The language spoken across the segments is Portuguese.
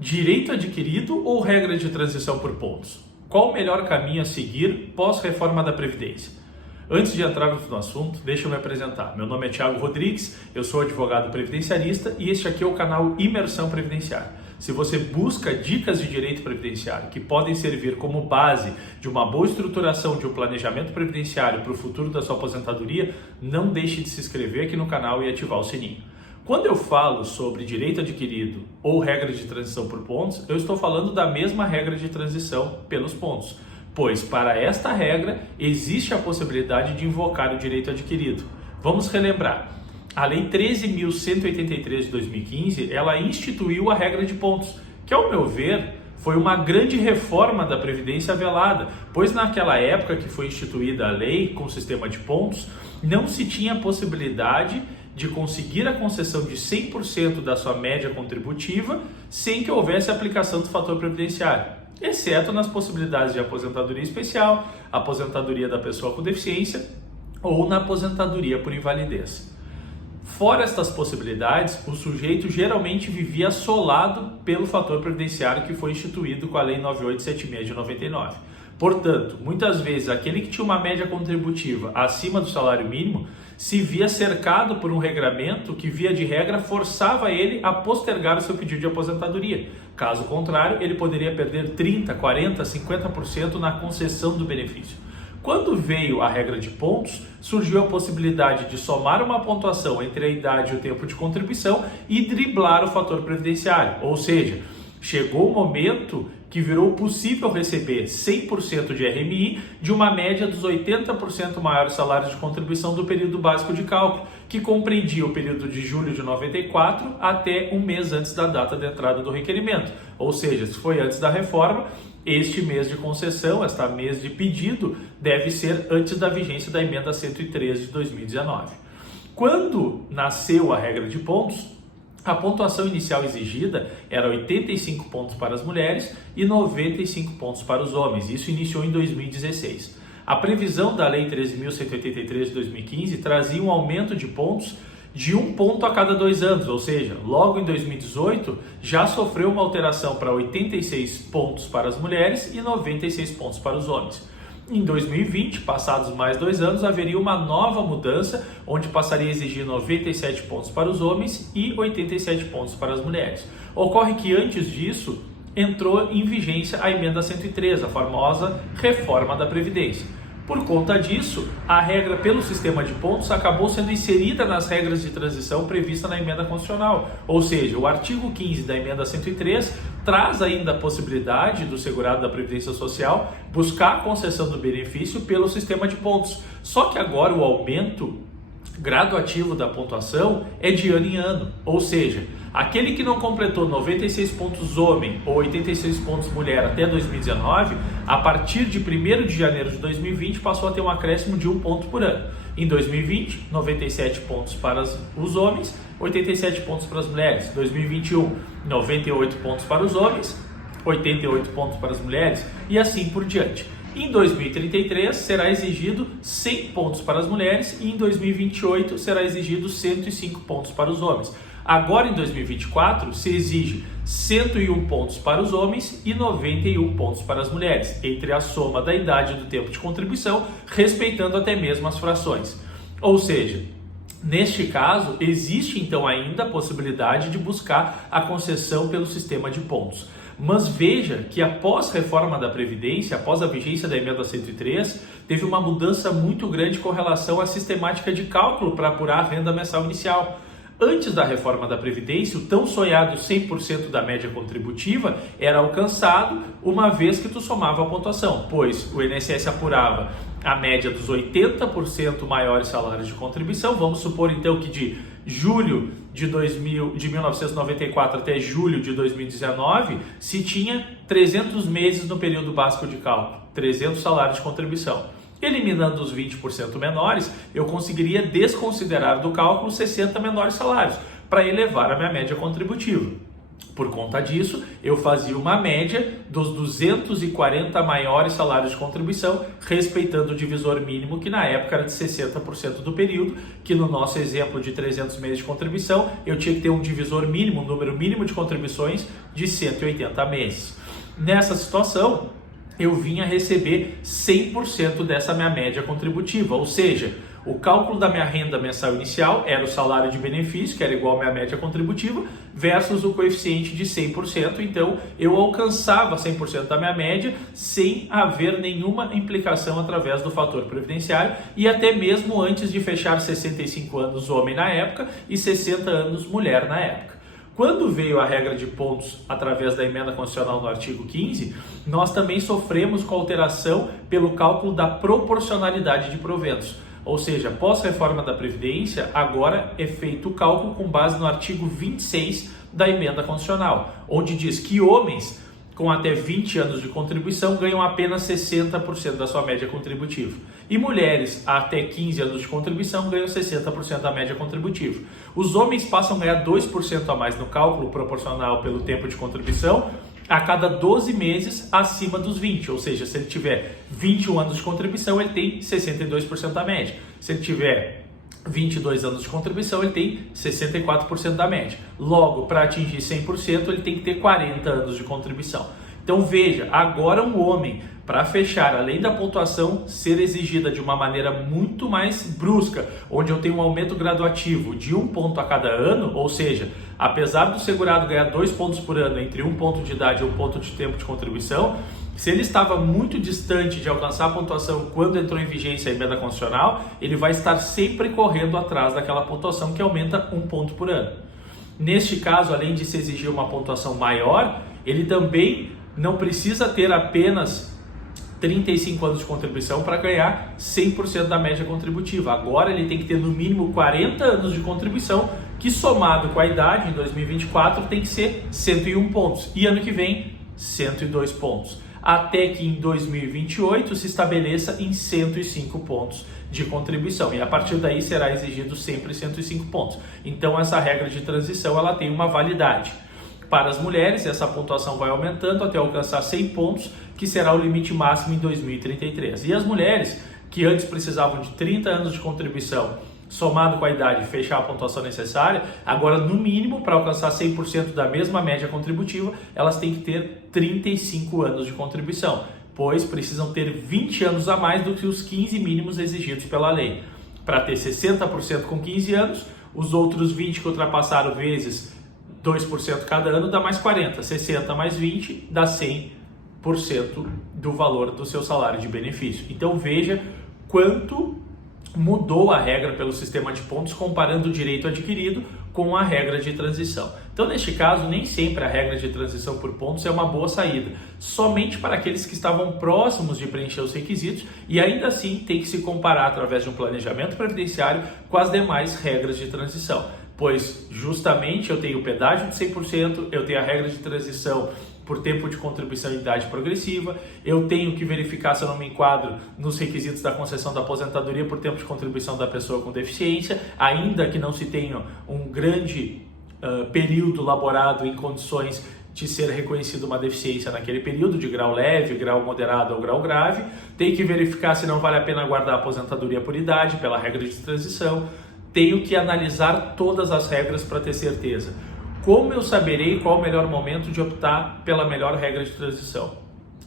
Direito adquirido ou regra de transição por pontos? Qual o melhor caminho a seguir pós-reforma da Previdência? Antes de entrar no assunto, deixa eu me apresentar. Meu nome é Thiago Rodrigues, eu sou advogado previdenciarista e este aqui é o canal Imersão Previdenciária. Se você busca dicas de direito previdenciário que podem servir como base de uma boa estruturação de um planejamento previdenciário para o futuro da sua aposentadoria, não deixe de se inscrever aqui no canal e ativar o sininho. Quando eu falo sobre direito adquirido ou regra de transição por pontos, eu estou falando da mesma regra de transição pelos pontos, pois para esta regra existe a possibilidade de invocar o direito adquirido. Vamos relembrar. A Lei 13.183 de 2015, ela instituiu a regra de pontos, que ao meu ver foi uma grande reforma da Previdência velada, pois naquela época que foi instituída a lei com o sistema de pontos, não se tinha a possibilidade de conseguir a concessão de 100% da sua média contributiva sem que houvesse aplicação do fator previdenciário, exceto nas possibilidades de aposentadoria especial, aposentadoria da pessoa com deficiência ou na aposentadoria por invalidez. Fora estas possibilidades, o sujeito geralmente vivia assolado pelo fator previdenciário que foi instituído com a Lei 9876 de 99. Portanto, muitas vezes aquele que tinha uma média contributiva acima do salário mínimo se via cercado por um regramento que, via de regra, forçava ele a postergar o seu pedido de aposentadoria. Caso contrário, ele poderia perder 30%, 40%, 50% na concessão do benefício. Quando veio a regra de pontos, surgiu a possibilidade de somar uma pontuação entre a idade e o tempo de contribuição e driblar o fator previdenciário, ou seja, chegou o momento que virou possível receber 100% de RMI de uma média dos 80% maiores salários de contribuição do período básico de cálculo, que compreendia o período de julho de 94 até um mês antes da data de entrada do requerimento. Ou seja, se foi antes da reforma, este mês de concessão, este mês de pedido, deve ser antes da vigência da emenda 113 de 2019. Quando nasceu a regra de pontos, a pontuação inicial exigida era 85 pontos para as mulheres e 95 pontos para os homens. Isso iniciou em 2016. A previsão da Lei 13.183 de 2015 trazia um aumento de pontos de 1 ponto a cada 2 anos, ou seja, logo em 2018 já sofreu uma alteração para 86 pontos para as mulheres e 96 pontos para os homens. Em 2020, passados mais 2 anos, haveria uma nova mudança, onde passaria a exigir 97 pontos para os homens e 87 pontos para as mulheres. Ocorre que antes disso, entrou em vigência a emenda 103, a famosa reforma da Previdência. Por conta disso, a regra pelo sistema de pontos acabou sendo inserida nas regras de transição prevista na emenda constitucional. Ou seja, o artigo 15 da emenda 103 traz ainda a possibilidade do segurado da Previdência Social buscar a concessão do benefício pelo sistema de pontos. Só que agora o aumento graduativo da pontuação é de ano em ano, ou seja, aquele que não completou 96 pontos homem ou 86 pontos mulher até 2019, a partir de 1º de janeiro de 2020 passou a ter um acréscimo de 1 ponto por ano. Em 2020, 97 pontos para os homens, 87 pontos para as mulheres. 2021, 98 pontos para os homens, 88 pontos para as mulheres e assim por diante. Em 2033 será exigido 100 pontos para as mulheres e em 2028 será exigido 105 pontos para os homens. Agora em 2024 se exige 101 pontos para os homens e 91 pontos para as mulheres, entre a soma da idade e do tempo de contribuição, respeitando até mesmo as frações. Ou seja, neste caso, existe então ainda a possibilidade de buscar a concessão pelo sistema de pontos. Mas veja que após a reforma da Previdência, após a vigência da emenda 103, teve uma mudança muito grande com relação à sistemática de cálculo para apurar a renda mensal inicial. Antes da reforma da Previdência, o tão sonhado 100% da média contributiva era alcançado uma vez que tu somava a pontuação, pois o INSS apurava a média dos 80% maiores salários de contribuição. Vamos supor então que de julho de 1994 até julho de 2019 se tinha 300 meses no período básico de cálculo, 300 salários de contribuição. Eliminando os 20% menores, eu conseguiria desconsiderar do cálculo 60 menores salários para elevar a minha média contributiva. Por conta disso, eu fazia uma média dos 240 maiores salários de contribuição, respeitando o divisor mínimo, que na época era de 60% do período, que no nosso exemplo de 300 meses de contribuição, eu tinha que ter um divisor mínimo, um número mínimo de contribuições de 180 meses. Nessa situação, eu vinha receber 100% dessa minha média contributiva, ou seja, o cálculo da minha renda mensal inicial era o salário de benefício, que era igual à minha média contributiva, versus o coeficiente de 100%. Então, eu alcançava 100% da minha média sem haver nenhuma implicação através do fator previdenciário e até mesmo antes de fechar 65 anos homem na época e 60 anos mulher na época. Quando veio a regra de pontos através da emenda constitucional no artigo 15, nós também sofremos com alteração pelo cálculo da proporcionalidade de proventos. Ou seja, após a reforma da Previdência, agora é feito o cálculo com base no artigo 26 da emenda constitucional, onde diz que homens com até 20 anos de contribuição ganham apenas 60% da sua média contributiva. E mulheres até 15 anos de contribuição ganham 60% da média contributiva. Os homens passam a ganhar 2% a mais no cálculo proporcional pelo tempo de contribuição a cada 12 meses acima dos 20, ou seja, se ele tiver 21 anos de contribuição, ele tem 62% da média. Se ele tiver 22 anos de contribuição, ele tem 64% da média. Logo, para atingir 100%, ele tem que ter 40 anos de contribuição. Então veja, agora um homem, para fechar, além da pontuação ser exigida de uma maneira muito mais brusca, onde eu tenho um aumento graduativo de 1 ponto a cada ano, ou seja, apesar do segurado ganhar 2 pontos por ano entre 1 ponto de idade e 1 ponto de tempo de contribuição, se ele estava muito distante de alcançar a pontuação quando entrou em vigência a emenda constitucional, ele vai estar sempre correndo atrás daquela pontuação que aumenta 1 ponto por ano. Neste caso, além de se exigir uma pontuação maior, ele também não precisa ter apenas 35 anos de contribuição para ganhar 100% da média contributiva. Agora ele tem que ter no mínimo 40 anos de contribuição, que somado com a idade, em 2024, tem que ser 101 pontos. E ano que vem, 102 pontos. Até que em 2028 se estabeleça em 105 pontos de contribuição. E a partir daí será exigido sempre 105 pontos. Então essa regra de transição ela tem uma validade. Para as mulheres, essa pontuação vai aumentando até alcançar 100 pontos, que será o limite máximo em 2033. E as mulheres, que antes precisavam de 30 anos de contribuição, somado com a idade, fechar a pontuação necessária, agora, no mínimo, para alcançar 100% da mesma média contributiva, elas têm que ter 35 anos de contribuição, pois precisam ter 20 anos a mais do que os 15 mínimos exigidos pela lei. Para ter 60% com 15 anos, os outros 20 que ultrapassaram vezes 2% cada ano dá mais 40, 60 mais 20 dá 100% do valor do seu salário de benefício. Então veja quanto mudou a regra pelo sistema de pontos comparando o direito adquirido com a regra de transição. Então neste caso nem sempre a regra de transição por pontos é uma boa saída, somente para aqueles que estavam próximos de preencher os requisitos e ainda assim tem que se comparar através de um planejamento previdenciário com as demais regras de transição. Pois justamente eu tenho o pedágio de 100%, eu tenho a regra de transição por tempo de contribuição e idade progressiva, eu tenho que verificar se eu não me enquadro nos requisitos da concessão da aposentadoria por tempo de contribuição da pessoa com deficiência, ainda que não se tenha um grande período laborado em condições de ser reconhecido uma deficiência naquele período, de grau leve, grau moderado ou grau grave, tem que verificar se não vale a pena guardar a aposentadoria por idade pela regra de transição, tenho que analisar todas as regras para ter certeza. Como eu saberei qual o melhor momento de optar pela melhor regra de transição?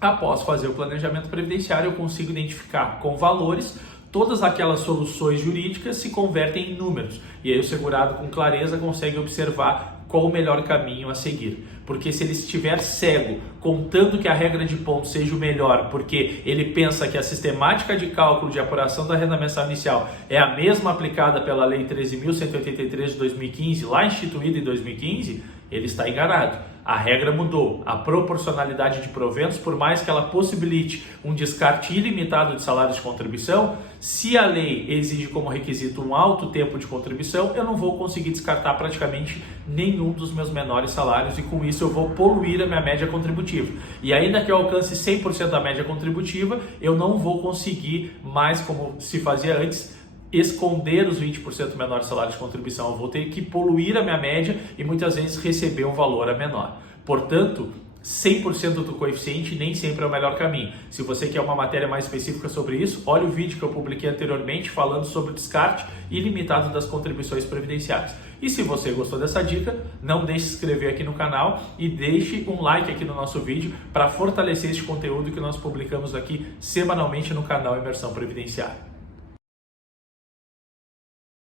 Após fazer o planejamento previdenciário, eu consigo identificar com valores todas aquelas soluções jurídicas se convertem em números. E aí o segurado com clareza consegue observar qual o melhor caminho a seguir. Porque se ele estiver cego, contando que a regra de pontos seja o melhor, porque ele pensa que a sistemática de cálculo de apuração da renda mensal inicial é a mesma aplicada pela Lei 13.183 de 2015, lá instituída em 2015, ele está enganado. A regra mudou. A proporcionalidade de proventos, por mais que ela possibilite um descarte ilimitado de salários de contribuição, se a lei exige como requisito um alto tempo de contribuição, eu não vou conseguir descartar praticamente nenhum dos meus menores salários e com isso eu vou poluir a minha média contributiva. E ainda que eu alcance 100% da média contributiva, eu não vou conseguir mais, como se fazia antes, esconder os 20% menor salário de contribuição, eu vou ter que poluir a minha média e muitas vezes receber um valor a menor. Portanto, 100% do coeficiente nem sempre é o melhor caminho. Se você quer uma matéria mais específica sobre isso, olha o vídeo que eu publiquei anteriormente falando sobre o descarte ilimitado das contribuições previdenciárias. E se você gostou dessa dica, não deixe de se inscrever aqui no canal e deixe um like aqui no nosso vídeo para fortalecer este conteúdo que nós publicamos aqui semanalmente no canal Imersão Previdenciária.